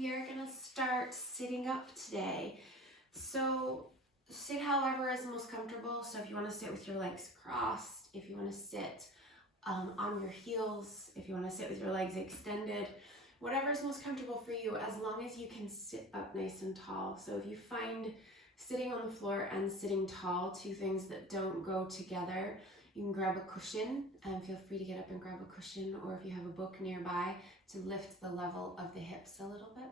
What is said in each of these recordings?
we are gonna start sitting up today. So sit however is most comfortable. So if you wanna sit with your legs crossed, if you wanna sit on your heels, if you wanna sit with your legs extended, whatever is most comfortable for you, as long as you can sit up nice and tall. So if you find sitting on the floor and sitting tall, two things that don't go together, you can grab a cushion and feel free to get up and grab a cushion, or if you have a book nearby, to lift the level of the hips a little bit.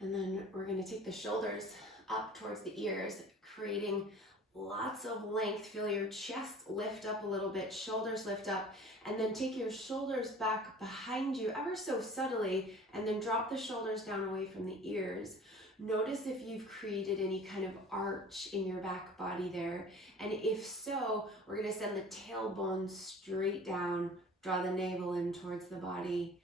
And then we're going to take the shoulders up towards the ears, creating lots of length. Feel your chest lift up a little bit, shoulders lift up, and then take your shoulders back behind you ever so subtly, and then drop the shoulders down away from the ears. Notice if you've created any kind of arch in your back body there. And if so, we're going to send the tailbone straight down, draw the navel in towards the body.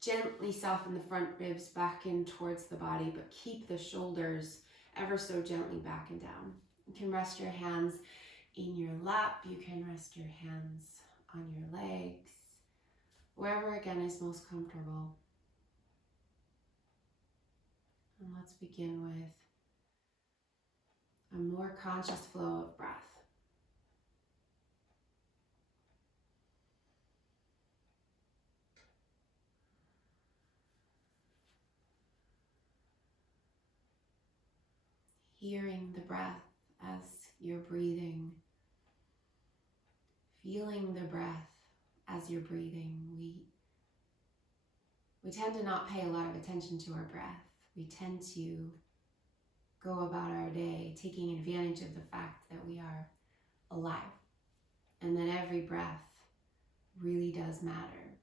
Gently soften the front ribs back in towards the body, but keep the shoulders ever so gently back and down. You can rest your hands in your lap. You can rest your hands on your legs, wherever again is most comfortable. And let's begin with a more conscious flow of breath. Hearing the breath as you're breathing, feeling the breath as you're breathing. We tend to not pay a lot of attention to our breath. We tend to go about our day taking advantage of the fact that we are alive and that every breath really does matter.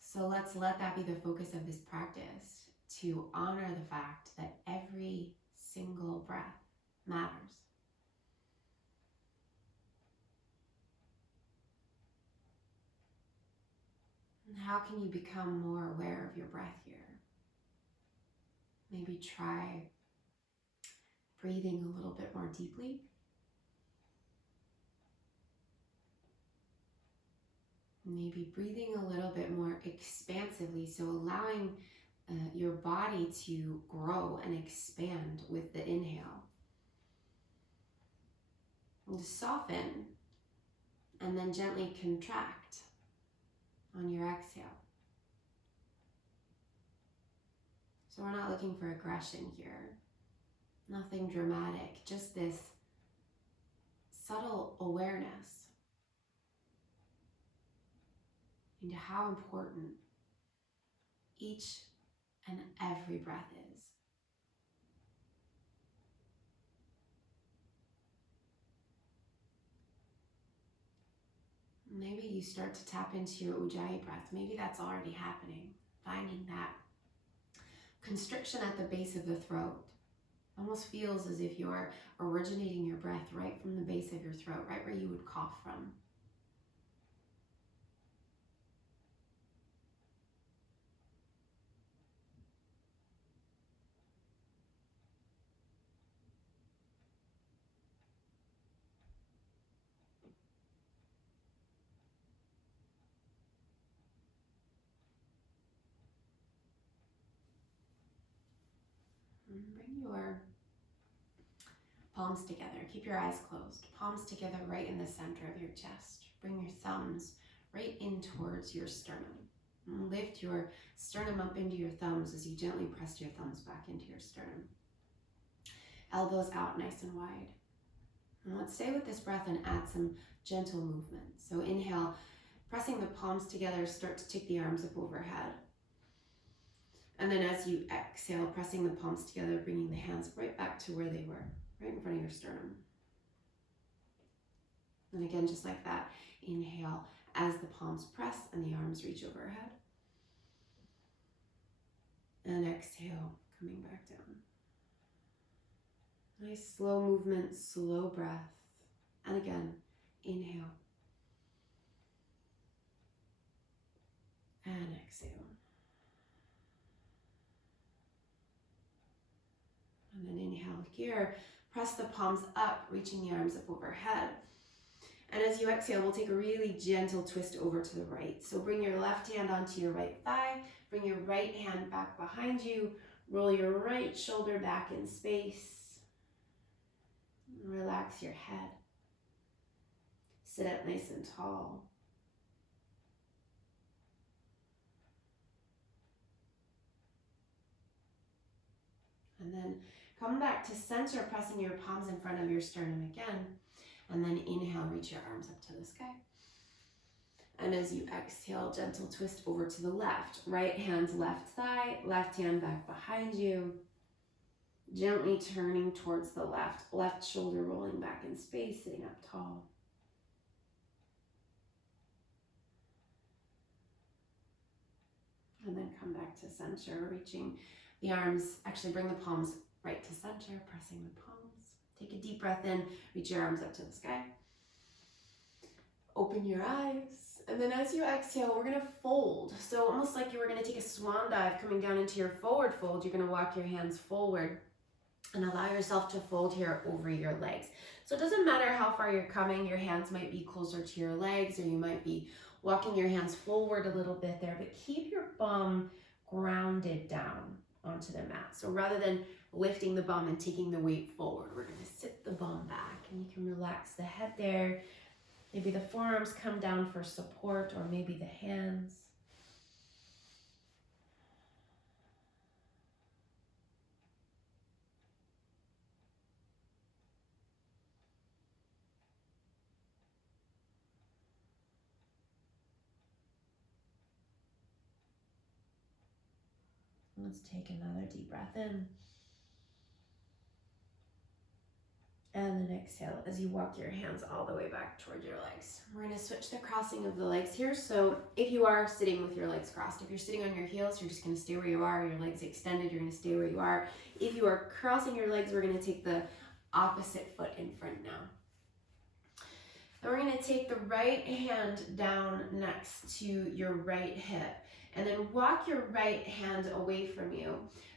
So let's let that be the focus of this practice, to honor the fact that every single breath matters. And how can you become more aware of your breath here? Maybe try breathing a little bit more deeply. Maybe breathing a little bit more expansively, so allowing your body to grow and expand with the inhale. And soften and then gently contract on your exhale. So we're not looking for aggression here. Nothing dramatic, just this subtle awareness into how important each and every breath is. Maybe you start to tap into your Ujjayi breath. Maybe that's already happening. Finding that constriction at the base of the throat. Almost feels as if you're originating your breath right from the base of your throat, right where you would cough from. Bring your palms together. Keep your eyes closed. Palms together right in the center of your chest. Bring your thumbs right in towards your sternum. And lift your sternum up into your thumbs as you gently press your thumbs back into your sternum. Elbows out nice and wide. And let's stay with this breath and add some gentle movement. So inhale, pressing the palms together, start to take the arms up overhead. And then as you exhale, pressing the palms together, bringing the hands right back to where they were, right in front of your sternum. And again, just like that, inhale as the palms press and the arms reach overhead. And exhale, coming back down. Nice slow movement, slow breath. And again, inhale. And exhale. And then inhale here, press the palms up, reaching the arms up overhead. And as you exhale, we'll take a really gentle twist over to the right. So bring your left hand onto your right thigh, bring your right hand back behind you, roll your right shoulder back in space, relax your head, sit up nice and tall. And then come back to center, pressing your palms in front of your sternum again. And then inhale, reach your arms up to the sky. And as you exhale, gentle twist over to the left. Right hand, left thigh, left hand back behind you. Gently turning towards the left. Left shoulder rolling back in space, sitting up tall. And then come back to center, reaching the arms. Actually, bring the palms right to center, pressing the palms. Take a deep breath in, reach your arms up to the sky. Open your eyes. And then as you exhale, we're gonna fold. So almost like you were gonna take a swan dive coming down into your forward fold. You're gonna walk your hands forward and allow yourself to fold here over your legs. So it doesn't matter how far you're coming, your hands might be closer to your legs, or you might be walking your hands forward a little bit there, but keep your bum grounded down onto the mat. So rather than lifting the bum and taking the weight forward, we're gonna sit the bum back, and you can relax the head there. Maybe the forearms come down for support, or maybe the hands. Let's take another deep breath in. And then exhale as you walk your hands all the way back toward your legs. We're gonna switch the crossing of the legs here. So if you are sitting with your legs crossed, if you're sitting on your heels, you're just gonna stay where you are. Your legs extended, you're gonna stay where you are. If you are crossing your legs, we're gonna take the opposite foot in front now. And we're gonna take the right hand down next to your right hip, and then walk your right hand away from you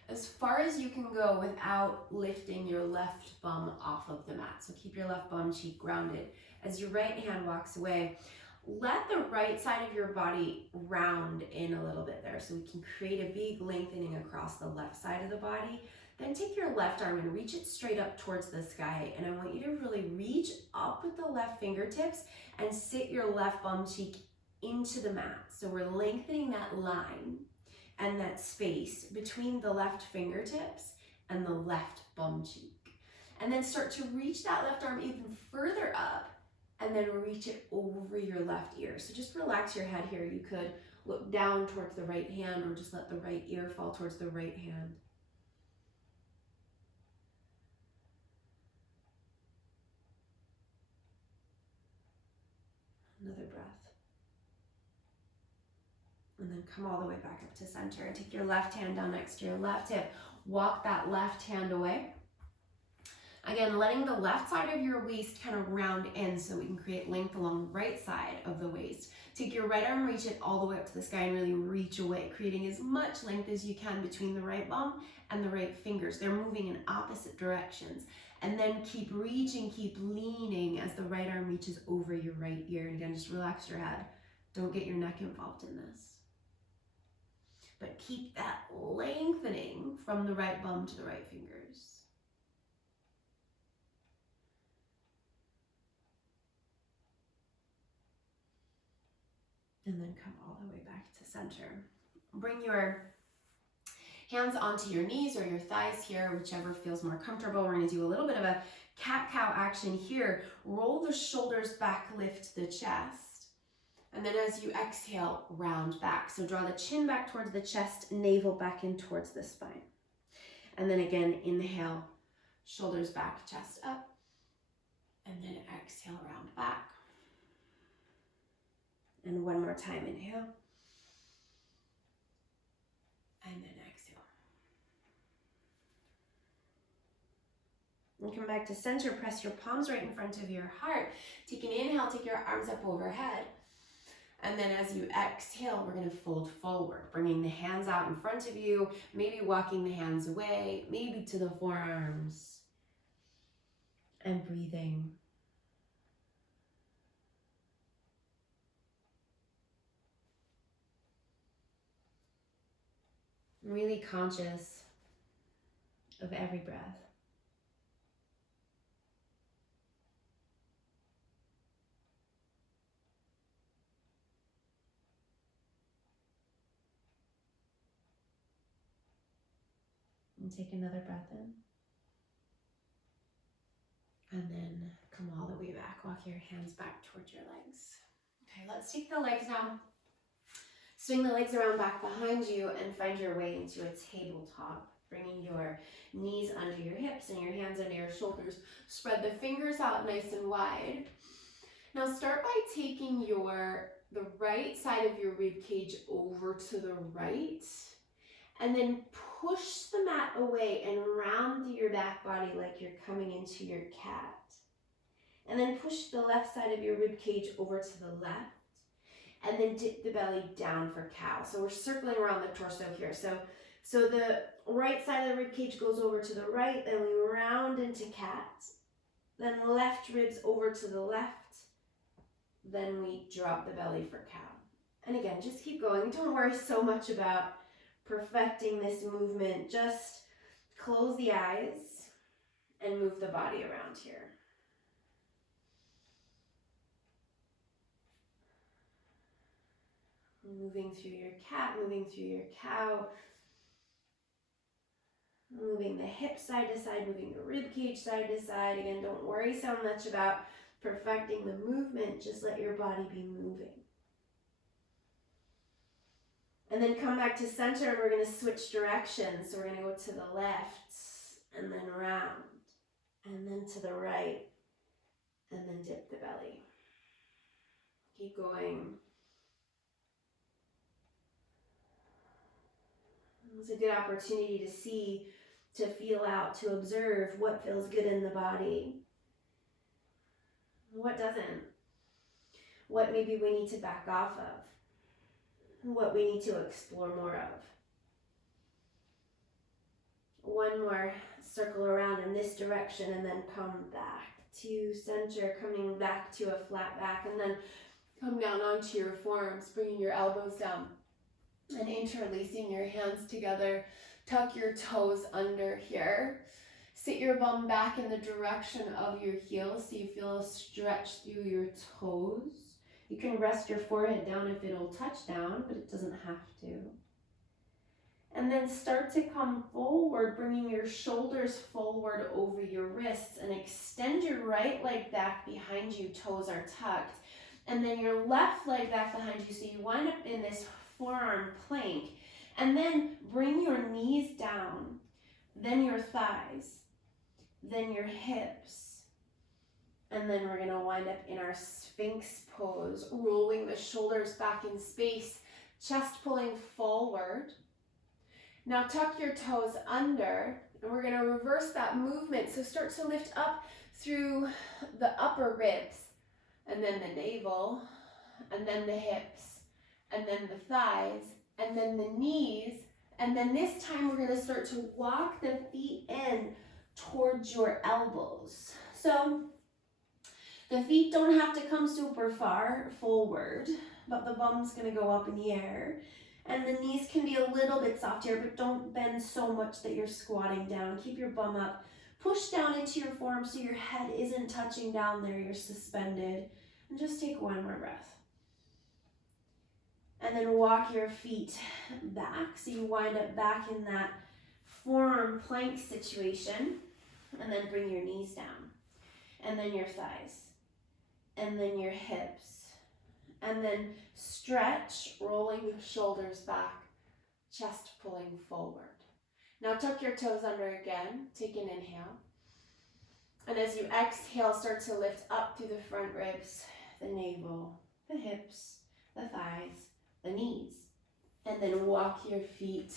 as far as you can go without lifting your left bum off of the mat. So keep your left bum cheek grounded. As your right hand walks away, let the right side of your body round in a little bit there so we can create a big lengthening across the left side of the body. Then take your left arm and reach it straight up towards the sky. And I want you to really reach up with the left fingertips and sit your left bum cheek into the mat. So we're lengthening that line and that space between the left fingertips and the left bum cheek. And then start to reach that left arm even further up, and then reach it over your left ear. So just relax your head here. You could look down towards the right hand, or just let the right ear fall towards the right hand. Another breath. And then come all the way back up to center, and take your left hand down next to your left hip. Walk that left hand away. Again, letting the left side of your waist kind of round in so we can create length along the right side of the waist. Take your right arm, reach it all the way up to the sky, and really reach away, creating as much length as you can between the right bum and the right fingers. They're moving in opposite directions. And then keep reaching, keep leaning as the right arm reaches over your right ear. And again, just relax your head. Don't get your neck involved in this. But keep that lengthening from the right bum to the right fingers. And then come all the way back to center. Bring your hands onto your knees or your thighs here, whichever feels more comfortable. We're gonna do a little bit of a cat-cow action here. Roll the shoulders back, lift the chest. And then as you exhale, round back. So draw the chin back towards the chest, navel back in towards the spine. And then again, inhale, shoulders back, chest up. And then exhale, round back. And one more time, inhale. And then exhale. And come back to center, press your palms right in front of your heart. Take an inhale, take your arms up overhead. And then as you exhale, we're gonna fold forward, bringing the hands out in front of you, maybe walking the hands away, maybe to the forearms, and breathing. Really conscious of every breath. And take another breath in. And then come all the way back. Walk your hands back towards your legs. Okay, let's take the legs now. Swing the legs around back behind you and find your way into a tabletop. Bringing your knees under your hips and your hands under your shoulders. Spread the fingers out nice and wide. Now start by taking the right side of your rib cage over to the right. And then push the mat away and round through your back body like you're coming into your cat. And then push the left side of your rib cage over to the left. And then dip the belly down for cow. So we're circling around the torso here. So the right side of the rib cage goes over to the right, then we round into cat. Then left ribs over to the left. Then we drop the belly for cow. And again, just keep going. Don't worry so much about perfecting this movement. Just close the eyes and move the body around here. Moving through your cat, moving through your cow, moving the hips side to side, moving the rib cage side to side. Again, don't worry so much about perfecting the movement, just let your body be moving. And then come back to center, and we're going to switch directions. So we're going to go to the left, and then round, and then to the right, and then dip the belly. Keep going. It's a good opportunity to see, to feel out, to observe what feels good in the body. What doesn't? What maybe we need to back off of? What we need to explore more of. One more circle around in this direction and then come back to center, coming back to a flat back, and then come down onto your forearms, bringing your elbows down and interlacing your hands together. Tuck your toes under here. Sit your bum back in the direction of your heels so you feel a stretch through your toes. You can rest your forehead down if it'll touch down, but it doesn't have to. And then start to come forward, bringing your shoulders forward over your wrists, and extend your right leg back behind you, toes are tucked. And then your left leg back behind you, so you wind up in this forearm plank. And then bring your knees down, then your thighs, then your hips. And then we're going to wind up in our Sphinx pose, rolling the shoulders back in space, chest pulling forward. Now tuck your toes under, and we're going to reverse that movement. So start to lift up through the upper ribs, and then the navel, and then the hips, and then the thighs, and then the knees. And then this time we're going to start to walk the feet in towards your elbows. So the feet don't have to come super far forward, but the bum's going to go up in the air. And the knees can be a little bit soft here, but don't bend so much that you're squatting down. Keep your bum up. Push down into your forearm so your head isn't touching down there. You're suspended. And just take one more breath. And then walk your feet back so you wind up back in that forearm plank situation. And then bring your knees down. And then your thighs. And then your hips. And then stretch, rolling the shoulders back, chest pulling forward. Now tuck your toes under again. Take an inhale. And as you exhale, start to lift up through the front ribs, the navel, the hips, the thighs, the knees. And then walk your feet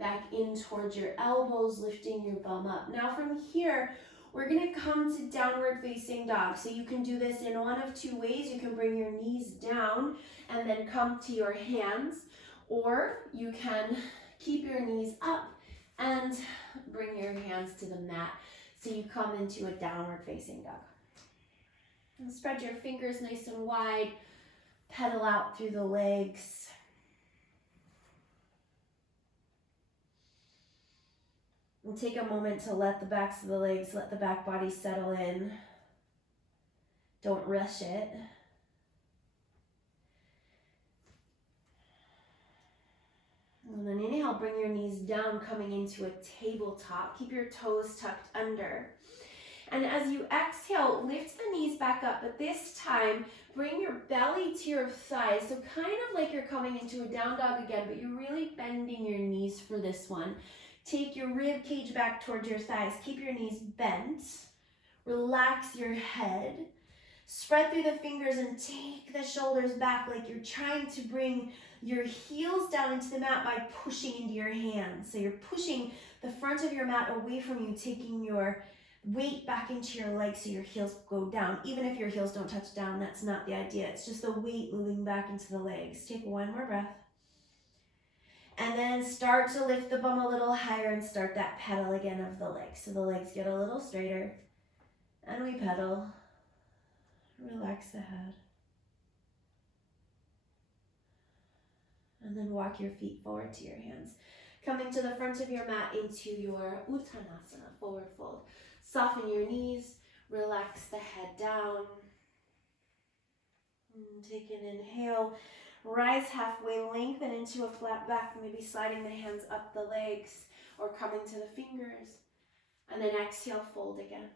back in towards your elbows, lifting your bum up. Now from here, we're going to come to downward facing dog. So you can do this in one of two ways. You can bring your knees down and then come to your hands, or you can keep your knees up and bring your hands to the mat. So you come into a downward facing dog. And spread your fingers nice and wide. Pedal out through the legs. And take a moment to let the backs of the legs, let the back body settle in. Don't rush it. And then inhale, bring your knees down, coming into a tabletop. Keep your toes tucked under. And as you exhale, lift the knees back up, but this time, bring your belly to your thighs. So kind of like you're coming into a down dog again, but you're really bending your knees for this one. Take your rib cage back towards your thighs. Keep your knees bent. Relax your head. Spread through the fingers and take the shoulders back like you're trying to bring your heels down into the mat by pushing into your hands. So you're pushing the front of your mat away from you, taking your weight back into your legs so your heels go down. Even if your heels don't touch down, that's not the idea. It's just the weight moving back into the legs. Take one more breath. And then start to lift the bum a little higher and start that pedal again of the legs. So the legs get a little straighter. And we pedal. Relax the head. And then walk your feet forward to your hands. Coming to the front of your mat into your Uttanasana, forward fold. Soften your knees, relax the head down. Take an inhale, rise halfway, lengthen into a flat back, maybe sliding the hands up the legs or coming to the fingers. And then exhale, fold again.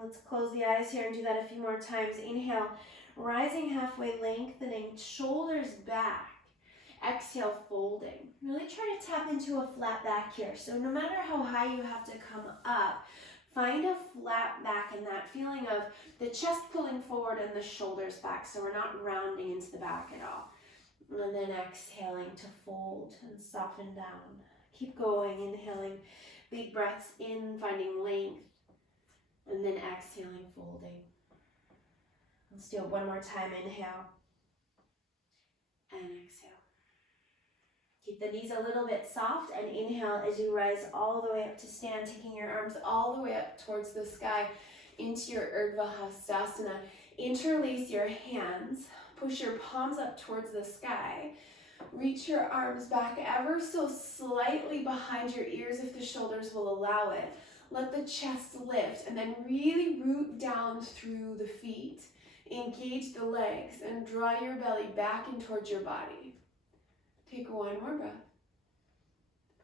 Let's close the eyes here and do that a few more times. Inhale, rising halfway, lengthening, shoulders back. Exhale, folding. Really try to tap into a flat back here. So no matter how high you have to come up, find a flat back and that feeling of the chest pulling forward and the shoulders back. So we're not rounding into the back at all. And then exhaling to fold and soften down. Keep going, inhaling, big breaths in, finding length. And then exhaling, folding. Let's do it one more time. Inhale and exhale. Keep the knees a little bit soft and inhale as you rise all the way up to stand, taking your arms all the way up towards the sky into your Urdhva Hastasana. Interlace your hands, push your palms up towards the sky. Reach your arms back ever so slightly behind your ears if the shoulders will allow it. Let the chest lift and then really root down through the feet. Engage the legs and draw your belly back in towards your body. Take one more breath.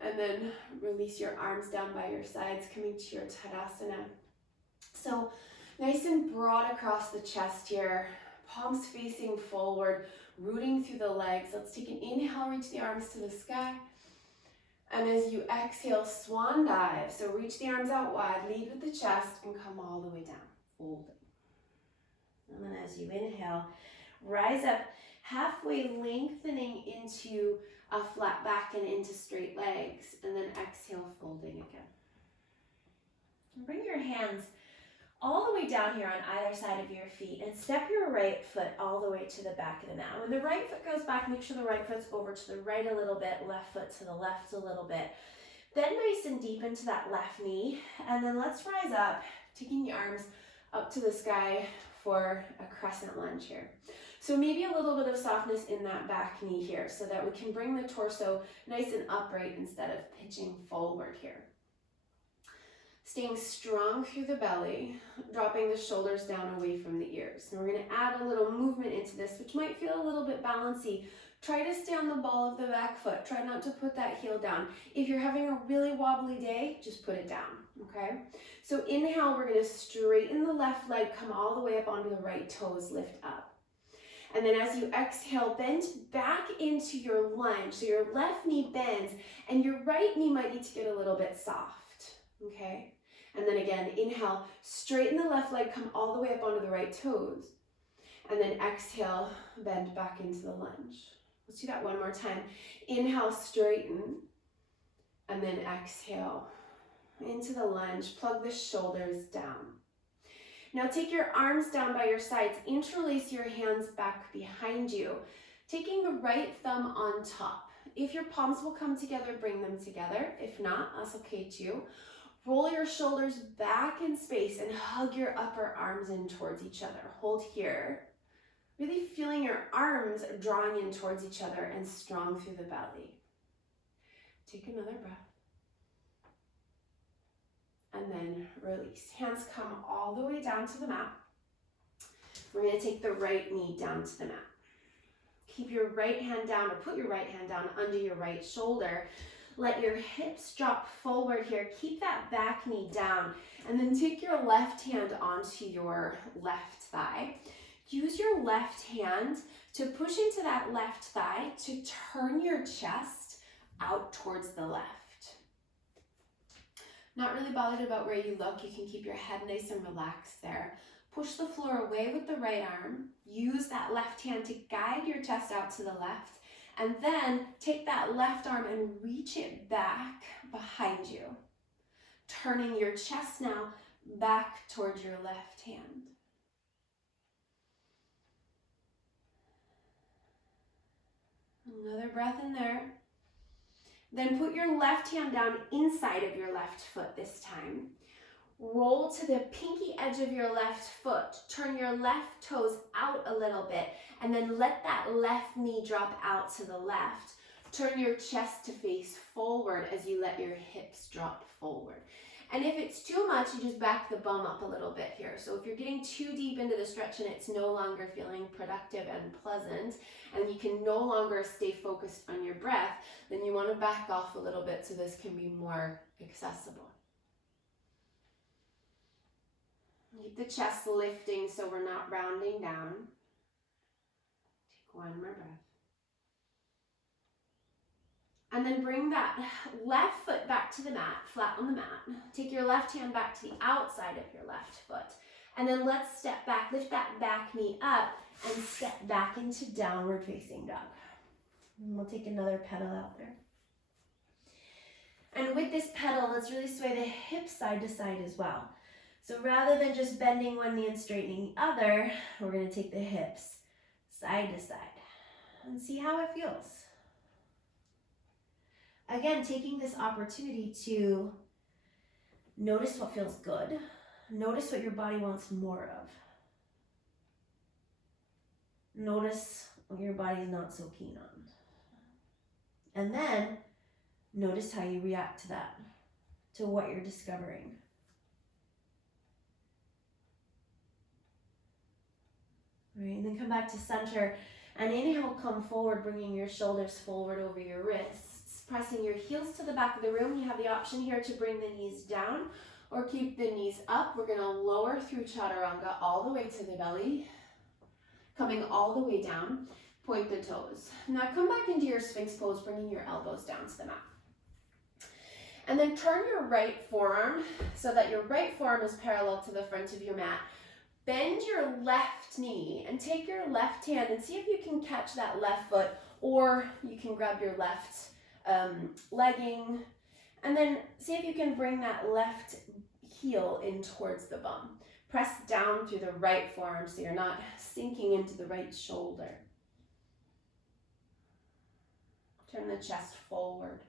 And then release your arms down by your sides, coming to your Tadasana. So nice and broad across the chest here. Palms facing forward, rooting through the legs. Let's take an inhale, reach the arms to the sky. And as you exhale, swan dive. So reach the arms out wide, lead with the chest, and come all the way down. Fold. And then as you inhale, rise up, halfway lengthening into a flat back and into straight legs. And then exhale, folding again. And bring your hands all the way down here on either side of your feet and step your right foot all the way to the back of the mat. When the right foot goes back, make sure the right foot's over to the right a little bit, left foot to the left a little bit. Bend nice and deep into that left knee, and then let's rise up, taking the arms up to the sky for a crescent lunge here. So maybe a little bit of softness in that back knee here so that we can bring the torso nice and upright instead of pitching forward here. Staying strong through the belly, dropping the shoulders down away from the ears. And we're going to add a little movement into this, which might feel a little bit bouncy. Try to stay on the ball of the back foot. Try not to put that heel down. If you're having a really wobbly day, just put it down, okay? So inhale, we're going to straighten the left leg, come all the way up onto the right toes, lift up. And then as you exhale, bend back into your lunge. So your left knee bends, and your right knee might need to get a little bit soft, okay? And then again, inhale, straighten the left leg, come all the way up onto the right toes. And then exhale, bend back into the lunge. Let's do that one more time. Inhale, straighten. And then exhale into the lunge. Plug the shoulders down. Now take your arms down by your sides. Interlace your hands back behind you. Taking the right thumb on top. If your palms will come together, bring them together. If not, that's okay too. Roll your shoulders back in space and hug your upper arms in towards each other. Hold here. Really feeling your arms drawing in towards each other and strong through the belly. Take another breath. and then release. Hands come all the way down to the mat. We're going to take the right knee down to the mat. Keep your right hand down, or put your right hand down under your right shoulder. Let your hips drop forward here. Keep that back knee down, and then take your left hand onto your left thigh. Use your left hand to push into that left thigh to turn your chest out towards the left. Not really bothered about where you look. You can keep your head nice and relaxed there. Push the floor away with the right arm. Use that left hand to guide your chest out to the left. And then take that left arm and reach it back behind you. Turning your chest now back towards your left hand. Another breath in there. Then put your left hand down inside of your left foot this time. Roll to the pinky edge of your left foot. Turn your left toes out a little bit, and then let that left knee drop out to the left. Turn your chest to face forward as you let your hips drop forward. And if it's too much, you just back the bum up a little bit here. So if you're getting too deep into the stretch and it's no longer feeling productive and pleasant, and you can no longer stay focused on your breath, then you want to back off a little bit so this can be more accessible. Keep the chest lifting so we're not rounding down. Take one more breath. And then bring that left foot back to the mat, flat on the mat. Take your left hand back to the outside of your left foot. And then let's step back, lift that back knee up, and step back into downward facing dog. And we'll take another pedal out there. And with this pedal, let's really sway the hips side to side as well. So rather than just bending one knee and straightening the other, we're going to take the hips side to side and see how it feels. Again, taking this opportunity to notice what feels good. Notice what your body wants more of. Notice what your body is not so keen on. And then notice how you react to that, to what you're discovering. Right, and then come back to center and inhale, come forward, bringing your shoulders forward over your wrists, pressing your heels to the back of the room. You have the option here to bring the knees down or keep the knees up. We're going to lower through chaturanga all the way to the belly, coming all the way down. Point the toes. Now come back into your Sphinx pose, bringing your elbows down to the mat. And then turn your right forearm so that your right forearm is parallel to the front of your mat. Bend your left knee and take your left hand and see if you can catch that left foot, or you can grab your left legging, and then see if you can bring that left heel in towards the bum. Press down through the right forearm so you're not sinking into the right shoulder. Turn the chest forward.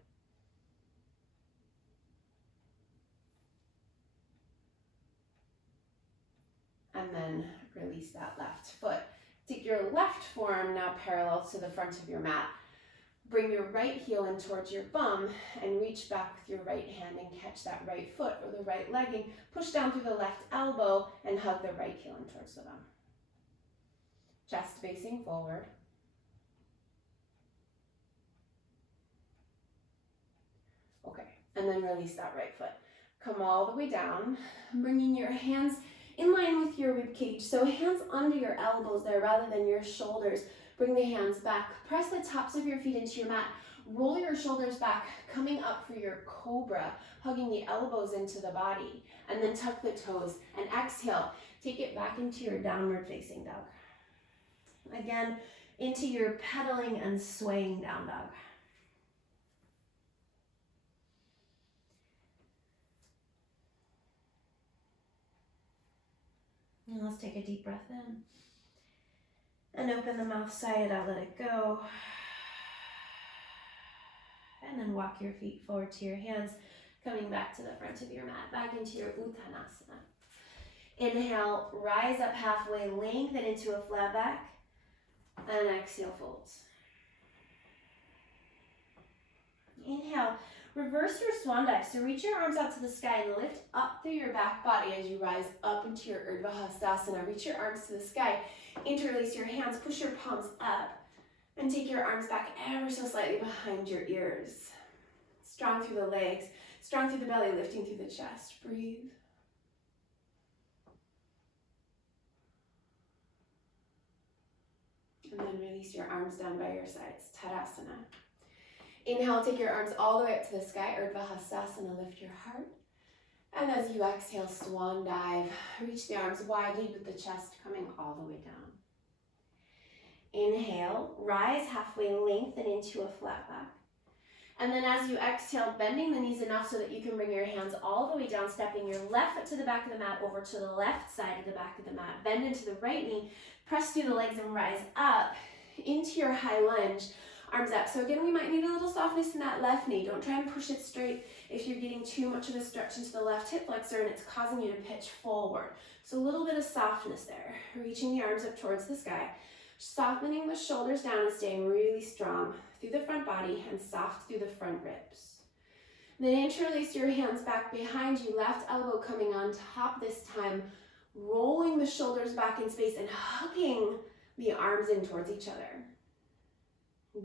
And then release that left foot. Take your left forearm now parallel to the front of your mat. Bring your right heel in towards your bum and reach back with your right hand and catch that right foot or the right legging. Push down through the left elbow and hug the right heel in towards the bum. Chest facing forward. Okay, and then release that right foot. Come all the way down, bringing your hands in line with your rib cage. So hands under your elbows there rather than your shoulders. Bring the hands back. Press the tops of your feet into your mat. Roll your shoulders back, coming up for your cobra, hugging the elbows into the body. And then tuck the toes and exhale. Take it back into your downward facing dog. Again, into your pedaling and swaying down dog. And let's take a deep breath in. And open the mouth, sigh it out, let it go. And then walk your feet forward to your hands, coming back to the front of your mat, back into your Uttanasana. Inhale, rise up halfway, lengthen into a flat back, and exhale, folds. Inhale, Reverse your swan dive. So reach your arms out to the sky and lift up through your back body as you rise up into your Urdhva Hastasana. Reach your arms to the sky. Interlace your hands. Push your palms up. And take your arms back ever so slightly behind your ears. Strong through the legs. Strong through the belly. Lifting through the chest. Breathe. And then release your arms down by your sides. Tadasana. Inhale, take your arms all the way up to the sky. Urdhva Hastasana, lift your heart. And as you exhale, swan dive. Reach the arms widely with the chest coming all the way down. Inhale, rise halfway, lengthen into a flat back. And then as you exhale, bending the knees enough so that you can bring your hands all the way down, stepping your left foot to the back of the mat, over to the left side of the back of the mat. Bend into the right knee, press through the legs and rise up into your high lunge. Arms up. So again, we might need a little softness in that left knee. Don't try and push it straight if you're getting too much of a stretch into the left hip flexor and it's causing you to pitch forward. So a little bit of softness there. Reaching the arms up towards the sky. Softening the shoulders down and staying really strong through the front body and soft through the front ribs. Then interlace your hands back behind you, left elbow coming on top this time, rolling the shoulders back in space and hugging the arms in towards each other.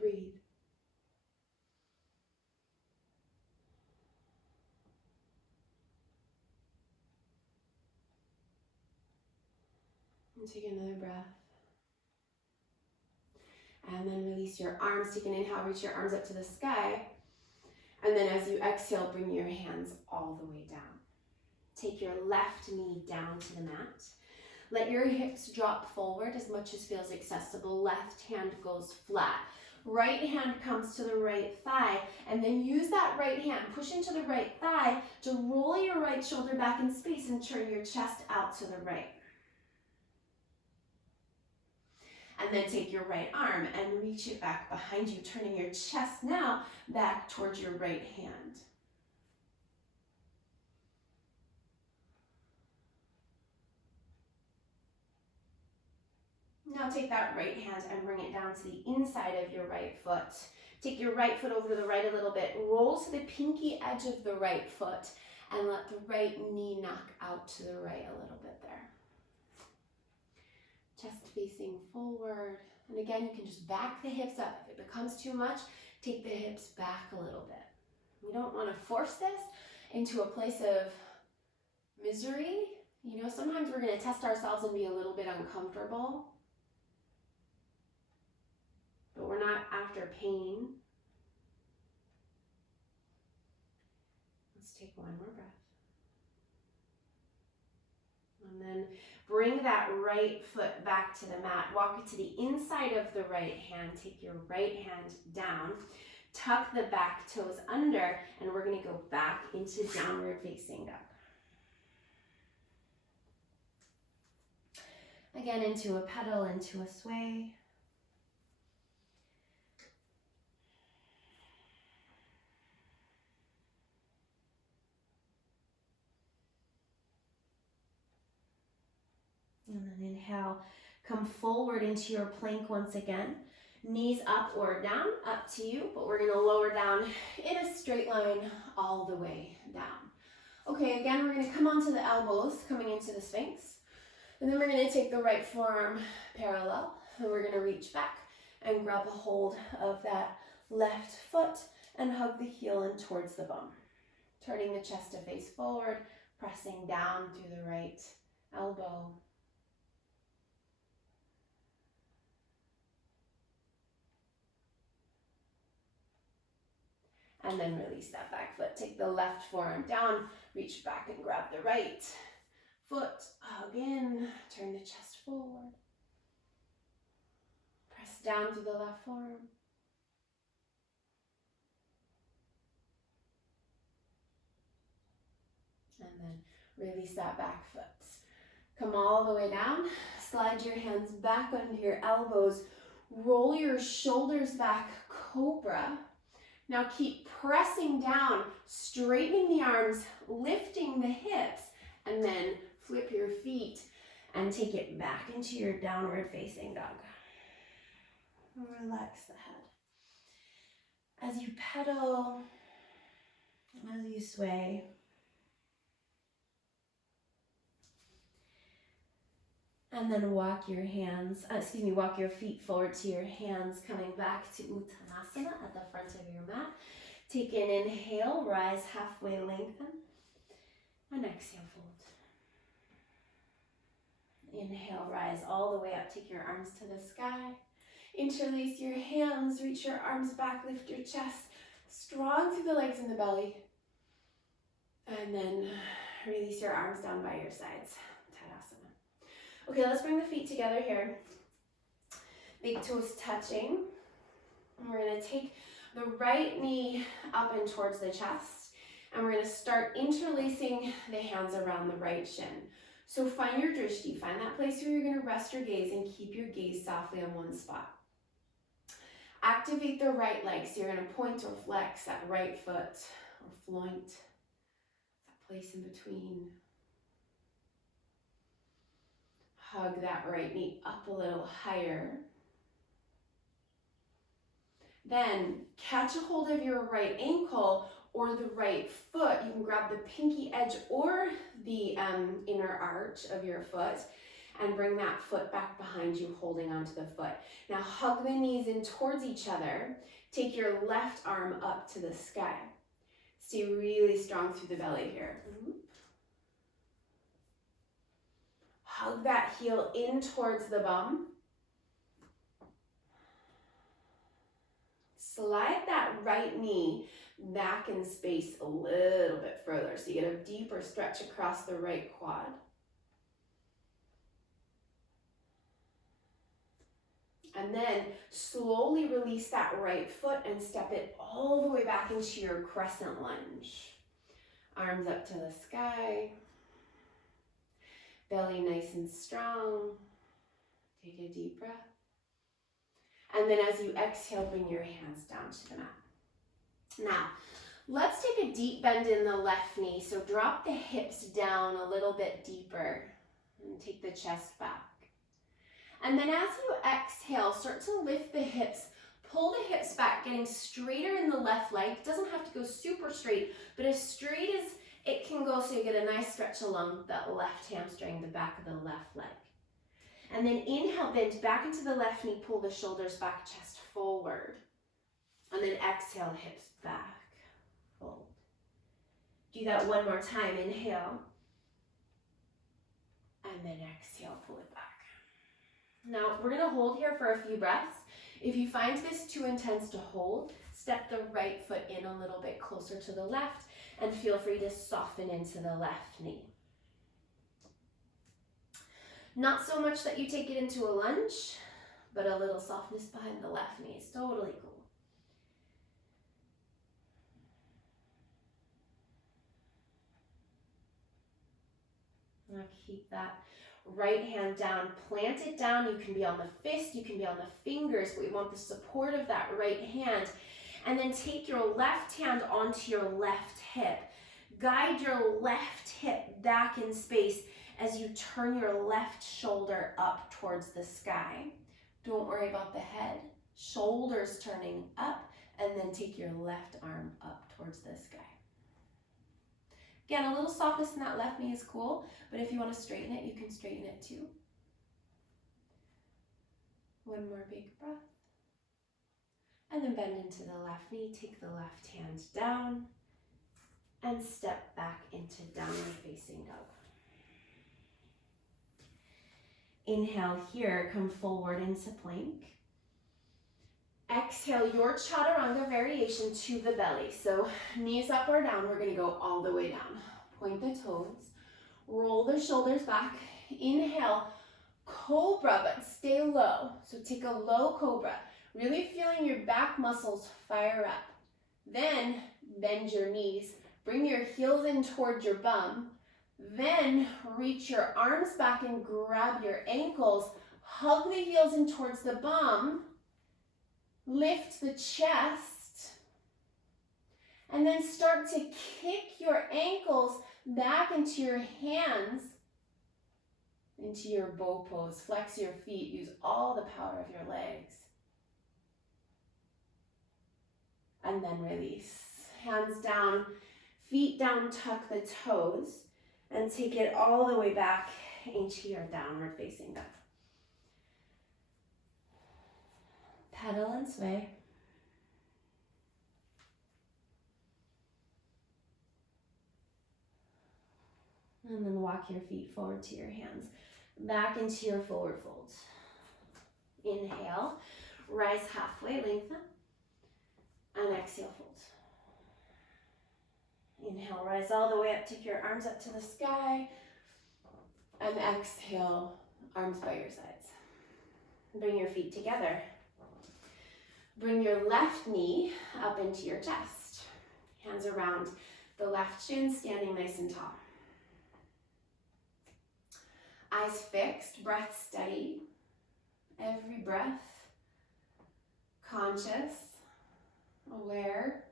Breathe. And take another breath. And then release your arms. Take an inhale, reach your arms up to the sky. And then as you exhale, bring your hands all the way down. Take your left knee down to the mat. Let your hips drop forward as much as feels accessible. Left hand goes flat. Right hand comes to the right thigh, and then use that right hand, push into the right thigh to roll your right shoulder back in space and turn your chest out to the right. And then take your right arm and reach it back behind you, turning your chest now back towards your right hand. Now take that right hand and bring it down to the inside of your right foot. Take your right foot over to the right a little bit. Roll to the pinky edge of the right foot and let the right knee knock out to the right a little bit there. Chest facing forward. And again, you can just back the hips up. If it becomes too much, take the hips back a little bit. We don't want to force this into a place of misery. You know, sometimes we're going to test ourselves and be a little bit uncomfortable. But we're not after pain. Let's take one more breath. And then bring that right foot back to the mat. Walk it to the inside of the right hand. Take your right hand down. Tuck the back toes under, and we're going to go back into downward facing dog. Again, into a pedal, into a sway. And then inhale, come forward into your plank once again. Knees up or down, up to you, but we're gonna lower down in a straight line all the way down. Okay, again, we're gonna come onto the elbows, coming into the Sphinx. And then we're gonna take the right forearm parallel, and we're gonna reach back and grab a hold of that left foot and hug the heel in towards the bum. Turning the chest to face forward, pressing down through the right elbow. And then release that back foot. Take the left forearm down, reach back and grab the right foot. Hug in, turn the chest forward. Press down through the left forearm. And then release that back foot. Come all the way down. Slide your hands back under your elbows. Roll your shoulders back, cobra. Now keep pressing down, straightening the arms, lifting the hips, and then flip your feet and take it back into your downward facing dog. Relax the head. As you pedal, as you sway. And then walk your feet forward to your hands, coming back to Uttanasana at the front of your mat. Take an inhale, rise halfway, lengthen, and exhale, fold. Inhale, rise all the way up, take your arms to the sky. Interlace your hands, reach your arms back, lift your chest, strong through the legs and the belly. And then release your arms down by your sides, Tadasana. Okay, let's bring the feet together here. Big toes touching. And we're gonna take the right knee up and towards the chest. And we're gonna start interlacing the hands around the right shin. So find your drishti, find that place where you're gonna rest your gaze and keep your gaze softly on one spot. Activate the right leg, so you're gonna point or flex that right foot or floint, that place in between. Hug that right knee up a little higher. Then catch a hold of your right ankle or the right foot. You can grab the pinky edge or the inner arch of your foot and bring that foot back behind you, holding onto the foot. Now hug the knees in towards each other. Take your left arm up to the sky. Stay really strong through the belly here. Hug that heel in towards the bum. Slide that right knee back in space a little bit further so you get a deeper stretch across the right quad. And then slowly release that right foot and step it all the way back into your crescent lunge. Arms up to the sky. Belly nice and strong. Take a deep breath. And then as you exhale, bring your hands down to the mat. Now, let's take a deep bend in the left knee. So drop the hips down a little bit deeper and take the chest back. And then as you exhale, start to lift the hips. Pull the hips back, getting straighter in the left leg. It doesn't have to go super straight, but as straight as it can go so you get a nice stretch along that left hamstring, the back of the left leg. And then inhale, bend back into the left knee, pull the shoulders back, chest forward. And then exhale, hips back, fold. Do that one more time, inhale. And then exhale, pull it back. Now, we're gonna hold here for a few breaths. If you find this too intense to hold, step the right foot in a little bit closer to the left and feel free to soften into the left knee. Not so much that you take it into a lunge, but a little softness behind the left knee is totally cool. Now keep that right hand down, plant it down. You can be on the fist, you can be on the fingers, but we want the support of that right hand. And then take your left hand onto your left hip. Guide your left hip back in space as you turn your left shoulder up towards the sky. Don't worry about the head. Shoulders turning up, and then take your left arm up towards the sky. Again, a little softness in that left knee is cool, but if you want to straighten it, you can straighten it too. One more big breath. And then bend into the left knee, take the left hand down, and step back into downward facing dog. Inhale here, come forward into plank. Exhale your chaturanga variation to the belly. So knees up or down, we're gonna go all the way down. Point the toes, roll the shoulders back. Inhale, cobra, but stay low. So take a low cobra, really feeling your back muscles fire up. Then bend your knees, bring your heels in towards your bum. Then reach your arms back and grab your ankles. Hug the heels in towards the bum. Lift the chest. And then start to kick your ankles back into your hands, into your bow pose. Flex your feet. Use all the power of your legs. And then release. Hands down. Feet down, tuck the toes, and take it all the way back into your downward facing dog. Pedal and sway. And then walk your feet forward to your hands. Back into your forward fold. Inhale, rise halfway, lengthen. And exhale, fold. Inhale, rise all the way up, take your arms up to the sky. And exhale, arms by your sides. Bring your feet together. Bring your left knee up into your chest. Hands around the left shin, standing nice and tall. Eyes fixed, breath steady. Every breath conscious, aware,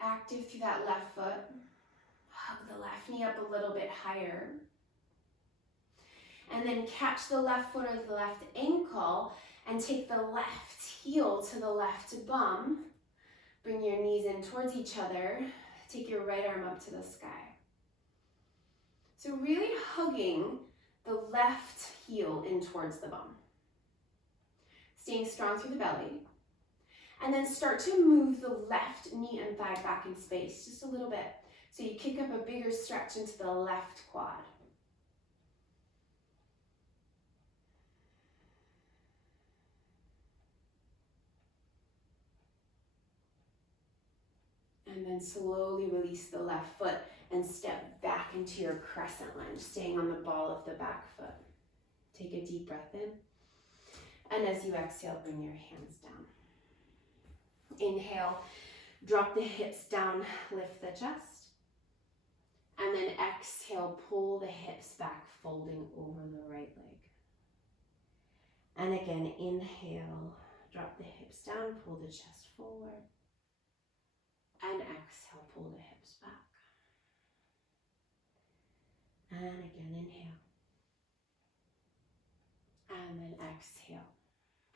active through that left foot. Hug the left knee up a little bit higher. And then catch the left foot or the left ankle and take the left heel to the left bum. Bring your knees in towards each other. Take your right arm up to the sky. So really hugging the left heel in towards the bum. Staying strong through the belly. And then start to move the left knee and thigh back in space just a little bit. So you kick up a bigger stretch into the left quad. And then slowly release the left foot and step back into your crescent lunge, staying on the ball of the back foot. Take a deep breath in. And as you exhale, bring your hands down. Inhale, drop the hips down, lift the chest. And then exhale, pull the hips back, folding over the right leg. And again, inhale, drop the hips down, pull the chest forward. And exhale, pull the hips back. And again, inhale. And then exhale.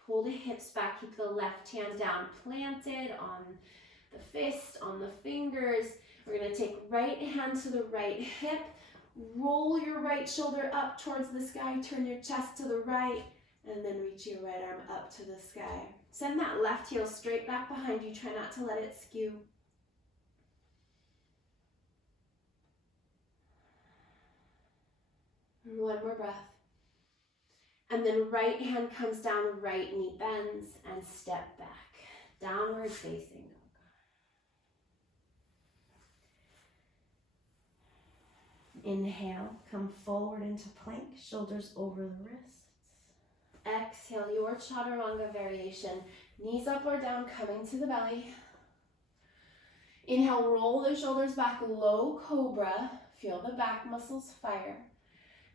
Pull the hips back, keep the left hand down, planted on the fist, on the fingers. We're gonna take right hand to the right hip, roll your right shoulder up towards the sky, turn your chest to the right, and then reach your right arm up to the sky. Send that left heel straight back behind you, try not to let it skew. And one more breath. And then right hand comes down, right knee bends, and step back. Downward facing dog. Inhale, come forward into plank, shoulders over the wrists. Exhale, your chaturanga variation. Knees up or down, coming to the belly. Inhale, roll the shoulders back, low cobra. Feel the back muscles fire.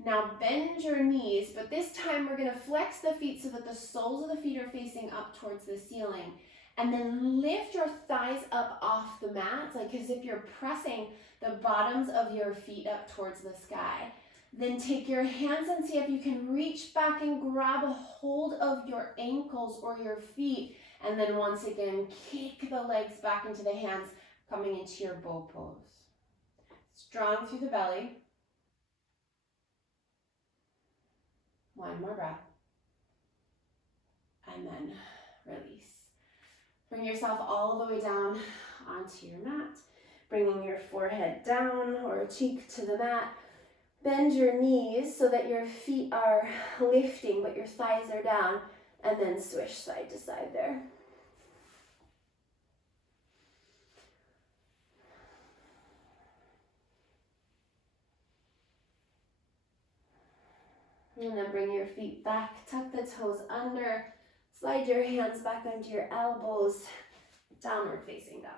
Now bend your knees, but this time we're gonna flex the feet so that the soles of the feet are facing up towards the ceiling. And then lift your thighs up off the mat, like as if you're pressing the bottoms of your feet up towards the sky. Then take your hands and see if you can reach back and grab a hold of your ankles or your feet. And then once again, kick the legs back into the hands, coming into your bow pose. Strong through the belly. One more breath. And then release. Bring yourself all the way down onto your mat, bringing your forehead down or cheek to the mat. Bend your knees so that your feet are lifting, but your thighs are down, and then swish side to side there. And then bring your feet back, tuck the toes under, slide your hands back under your elbows, downward facing dog.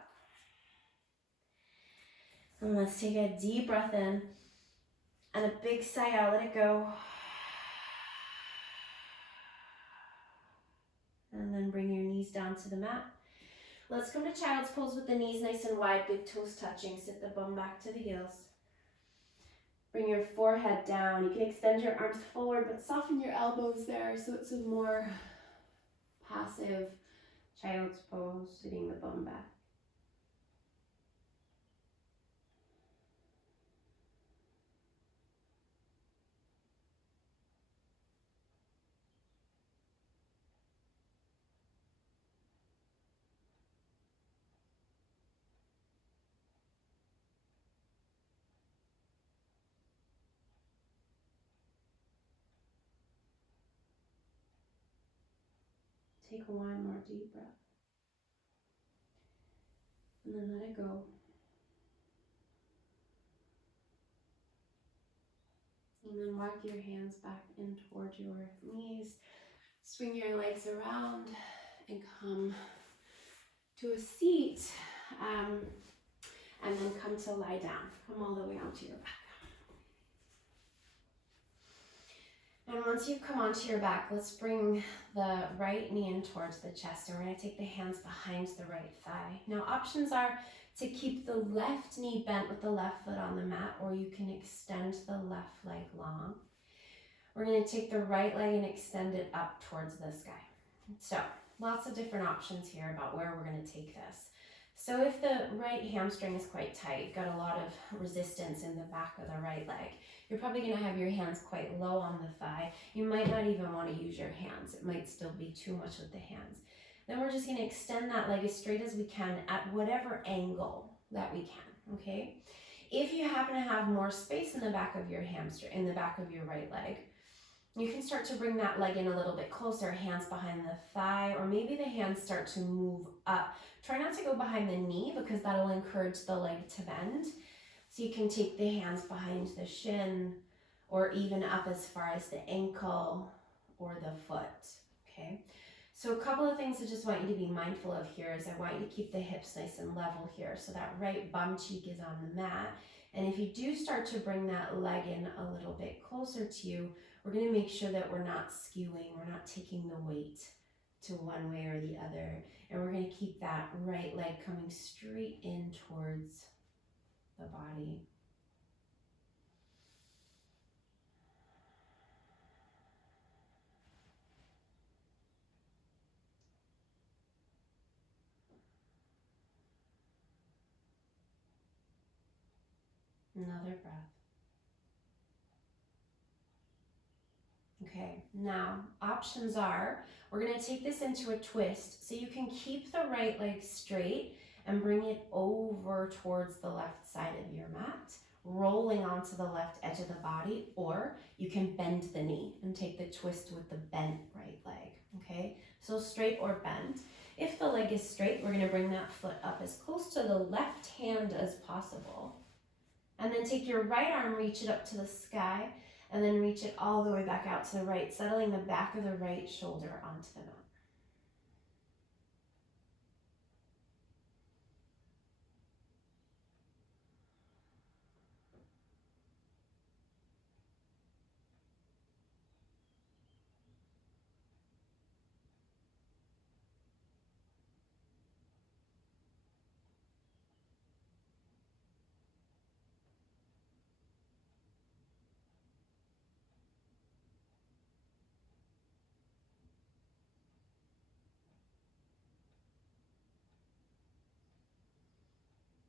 And let's take a deep breath in and a big sigh out, let it go. And then bring your knees down to the mat. Let's come to child's pose with the knees nice and wide, big toes touching. Sit the bum back to the heels. Bring your forehead down. You can extend your arms forward, but soften your elbows there so it's a more passive child's pose, sitting the bum back. Take one more deep breath. And then let it go. And then walk your hands back in towards your knees. Swing your legs around and come to a seat. And then come to lie down. Come all the way onto your back. And once you've come onto your back, let's bring the right knee in towards the chest. And we're going to take the hands behind the right thigh. Now, options are to keep the left knee bent with the left foot on the mat, or you can extend the left leg long. We're going to take the right leg and extend it up towards the sky. So, lots of different options here about where we're going to take this. So if the right hamstring is quite tight, you've got a lot of resistance in the back of the right leg, you're probably going to have your hands quite low on the thigh. You might not even want to use your hands. It might still be too much with the hands. Then we're just going to extend that leg as straight as we can at whatever angle that we can, okay? If you happen to have more space in the back of your hamstring, in the back of your right leg, you can start to bring that leg in a little bit closer, hands behind the thigh, or maybe the hands start to move up. Try not to go behind the knee because that'll encourage the leg to bend. So you can take the hands behind the shin or even up as far as the ankle or the foot, okay? So a couple of things I just want you to be mindful of here is I want you to keep the hips nice and level here so that right bum cheek is on the mat. And if you do start to bring that leg in a little bit closer to you, we're going to make sure that we're not skewing, we're not taking the weight to one way or the other. And we're going to keep that right leg coming straight in towards the body. Another breath. Okay, now options are, we're going to take this into a twist so you can keep the right leg straight and bring it over towards the left side of your mat, rolling onto the left edge of the body, or you can bend the knee and take the twist with the bent right leg, okay? So straight or bent. If the leg is straight, we're going to bring that foot up as close to the left hand as possible. And then take your right arm, reach it up to the sky, and then reach it all the way back out to the right, settling the back of the right shoulder onto the mat.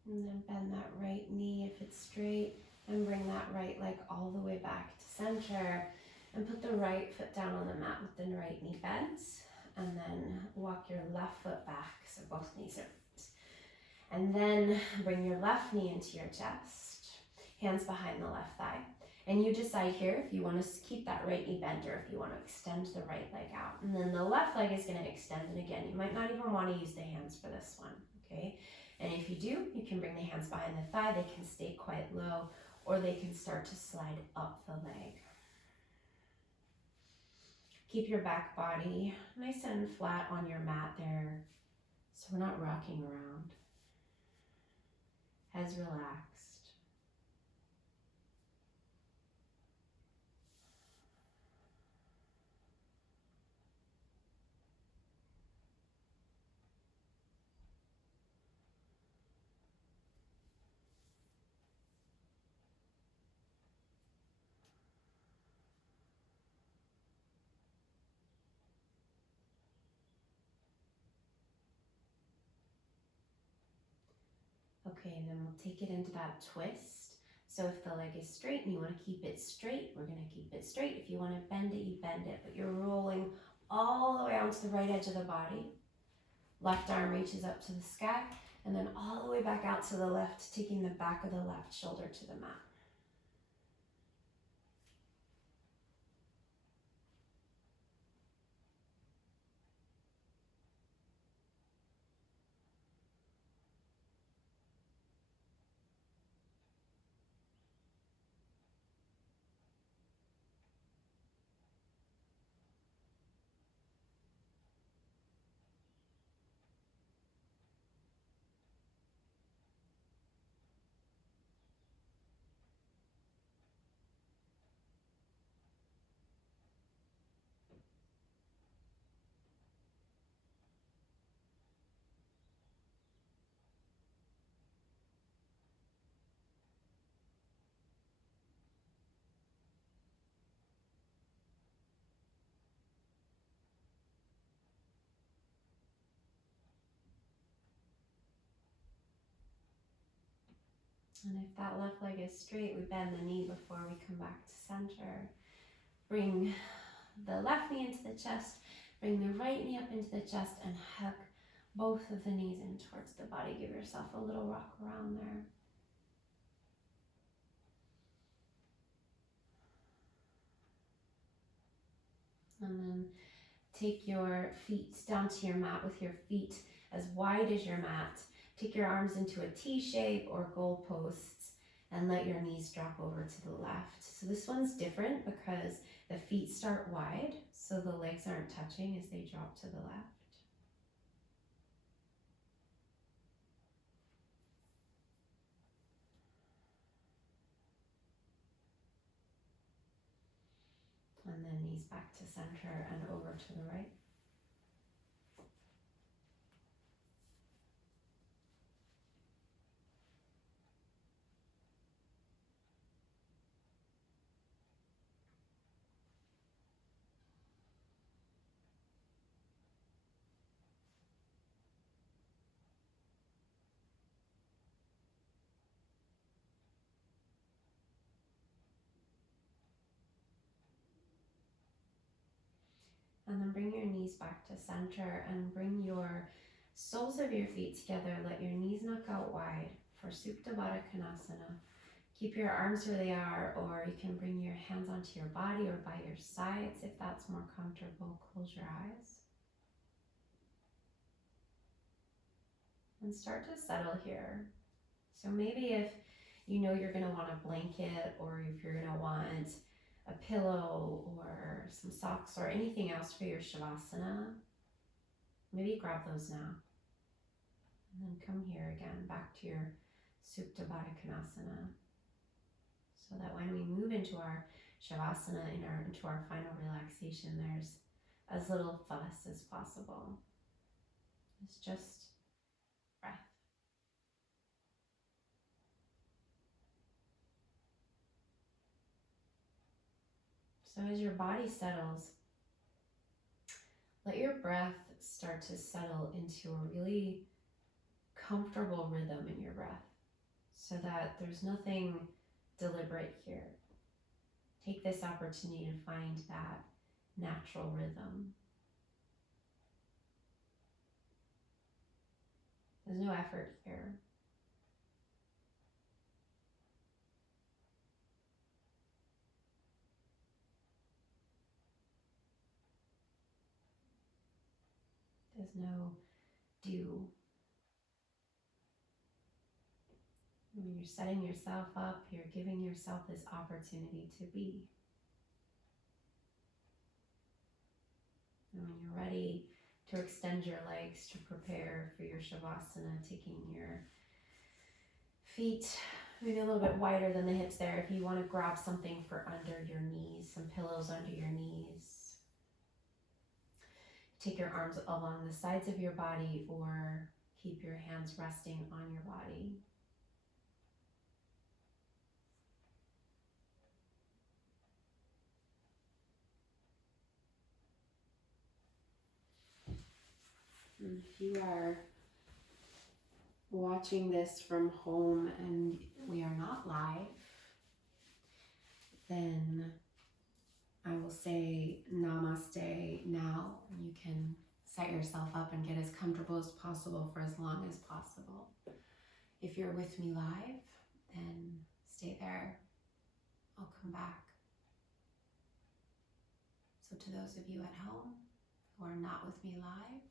And then bend that right knee if it's straight, and bring that right leg all the way back to center, and put the right foot down on the mat with the right knee bent, and then walk your left foot back so both knees are bent. And then bring your left knee into your chest, hands behind the left thigh. And you decide here if you want to keep that right knee bent or if you want to extend the right leg out. And then the left leg is going to extend, and again, you might not even want to use the hands for this one, okay? And if you do, you can bring the hands behind the thigh. They can stay quite low, or they can start to slide up the leg. Keep your back body nice and flat on your mat there, so we're not rocking around. Head's relaxed. Okay, and then we'll take it into that twist. So if the leg is straight and you want to keep it straight, we're going to keep it straight. If you want to bend it, you bend it, but you're rolling all the way onto the right edge of the body. Left arm reaches up to the sky, and then all the way back out to the left, taking the back of the left shoulder to the mat. And if that left leg is straight, we bend the knee before we come back to center. Bring the left knee into the chest, bring the right knee up into the chest, and hug both of the knees in towards the body. Give yourself a little rock around there. And then take your feet down to your mat with your feet as wide as your mat. Take your arms into a T shape or goalposts and let your knees drop over to the left. So this one's different because the feet start wide, so the legs aren't touching as they drop to the left. And then knees back to center and over to the right. And then bring your knees back to center and bring your soles of your feet together. Let your knees knock out wide for Supta Baddha Konasana. Keep your arms where they are, or you can bring your hands onto your body or by your sides if that's more comfortable. Close your eyes. And start to settle here. So maybe if you know you're going to want a blanket, or if you're going to want a pillow or some socks or anything else for your Shavasana, maybe grab those now. And then come here again, back to your Supta Baddha Konasana. So that when we move into our Shavasana, into our final relaxation, there's as little fuss as possible. It's just breath. So as your body settles, let your breath start to settle into a really comfortable rhythm in your breath, so that there's nothing deliberate here. Take this opportunity to find that natural rhythm. There's no effort here. There's no do. When you're setting yourself up, you're giving yourself this opportunity to be. And when you're ready to extend your legs to prepare for your Shavasana, taking your feet maybe a little bit wider than the hips there. If you want to grab something for under your knees, some pillows under your knees. Take your arms along the sides of your body, or keep your hands resting on your body. If you are watching this from home and we are not live, then I will say namaste now, and you can set yourself up and get as comfortable as possible for as long as possible. If you're with me live, then stay there. I'll come back. So to those of you at home who are not with me live,